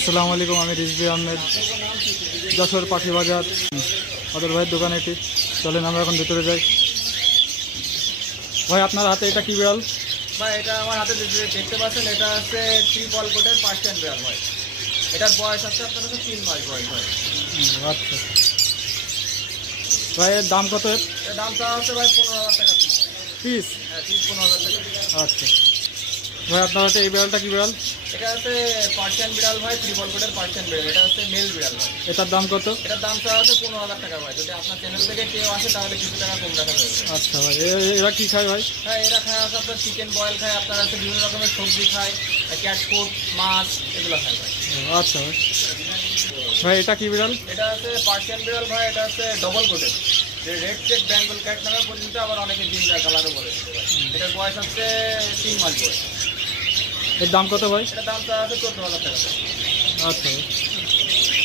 আসসালামু আলাইকুম, আমি রিজভি আহমেদ, যশোর পাখি বাজার আদর ভাইয়ের দোকানে এটি। চলেন আমরা এখন ভিতরে যাই। ভাই আপনার হাতে এটা কি বিড়াল? ভাই এটা আমার হাতে দেখতে পাচ্ছেন, এটা হচ্ছে ট্রিপল কোটের পার্সিয়ান বিড়াল ভাই। এটার বয়স হচ্ছে আপনার হচ্ছে 3 মাস বয়স ভাই। আচ্ছা ভাই, এর দাম কত? এর দামটা হচ্ছে ভাই 15,000 টাকা পিস? হ্যাঁ, পিস 15,000 টাকা। আচ্ছা ভাই, আপনার হাতে এই বিড়ালটা কি বিড়াল? এটা হচ্ছে পার্সিয়ান বিড়াল ভাই, ট্রিপল কোটের পার্সিয়ান বিড়াল। এটা হচ্ছে মেল বিড়াল ভাই। এটার দাম কত? এটার দামটা হচ্ছে 15,000 টাকা ভাই। যদি আপনার চ্যানেল থেকে কেউ আসে তাহলে কিছু টাকা কম রাখা যাবে। আচ্ছা ভাই, এরা কি খায় ভাই? হ্যাঁ, এরা খায় হচ্ছে আপনার চিকেন বয়েল খায়, আপনার হচ্ছে বিভিন্ন রকমের সবজি খায়, ক্যাট ফুড, মাছ এগুলো খায় ভাই। আচ্ছা ভাই, ভাই এটা কি বিড়াল? এটা হচ্ছে পার্সিয়ান বিড়াল ভাই। এটা হচ্ছে ডবল কোটের, যে রেড চেক বেঙ্গল ক্যাট নামে পরিচিত, আবার অনেকে জিঞ্জার কালারও বলে। এটার বয়স হচ্ছে 3 মাস বয়স। এর দাম কত ভাই? এটার দামটা হচ্ছে 14,000 টাকা। আচ্ছা ভাই,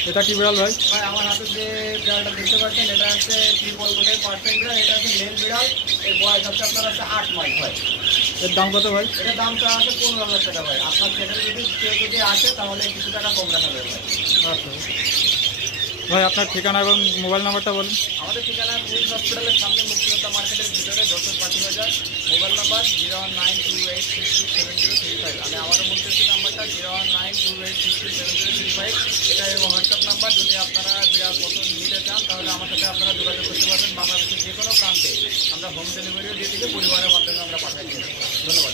এটা কি বিড়াল ভাই? ভাই আমার হাতে যে বিড়ালটা দেখতে পাচ্ছেন, এটা হচ্ছে ট্রিপল কোটের পার্সিয়ান বিড়াল। এটা হচ্ছে মেল বিড়াল। এর বয়স হচ্ছে আপনার হচ্ছে 8 মাস ভাই। এর দাম কত ভাই? এটার দামটা হচ্ছে 15,000 টাকা ভাই। আপনার চ্যানেল যদি কেউ যদি আসে তাহলে কিছু টাকা কম রাখা যাবে ভাই। আচ্ছা ভাই, আপনার ঠিকানা এবং মোবাইল নাম্বারটা বলুন। আমাদের ঠিকানা পুলিশ হসপিটালের সামনে, মুক্তিযোদ্ধা মার্কেটের ভিতরে, যশোর পাখি বাজার। Mobile number 01928667035। আমি আবারও বলতেছি নাম্বারটা 01928667035। এটা এবং হোয়াটসঅ্যাপ নাম্বার। যদি আপনারা বিড়াল পছন্দ নিতে চান তাহলে আমার সাথে আপনারা যোগাযোগ করতে পারবেন। বাংলাদেশের যে কোনো প্রান্তে আমরা হোম ডেলিভারিও দিয়ে থেকে পরিবারের মাধ্যমে আমরা পাঠাই দিই। ধন্যবাদ।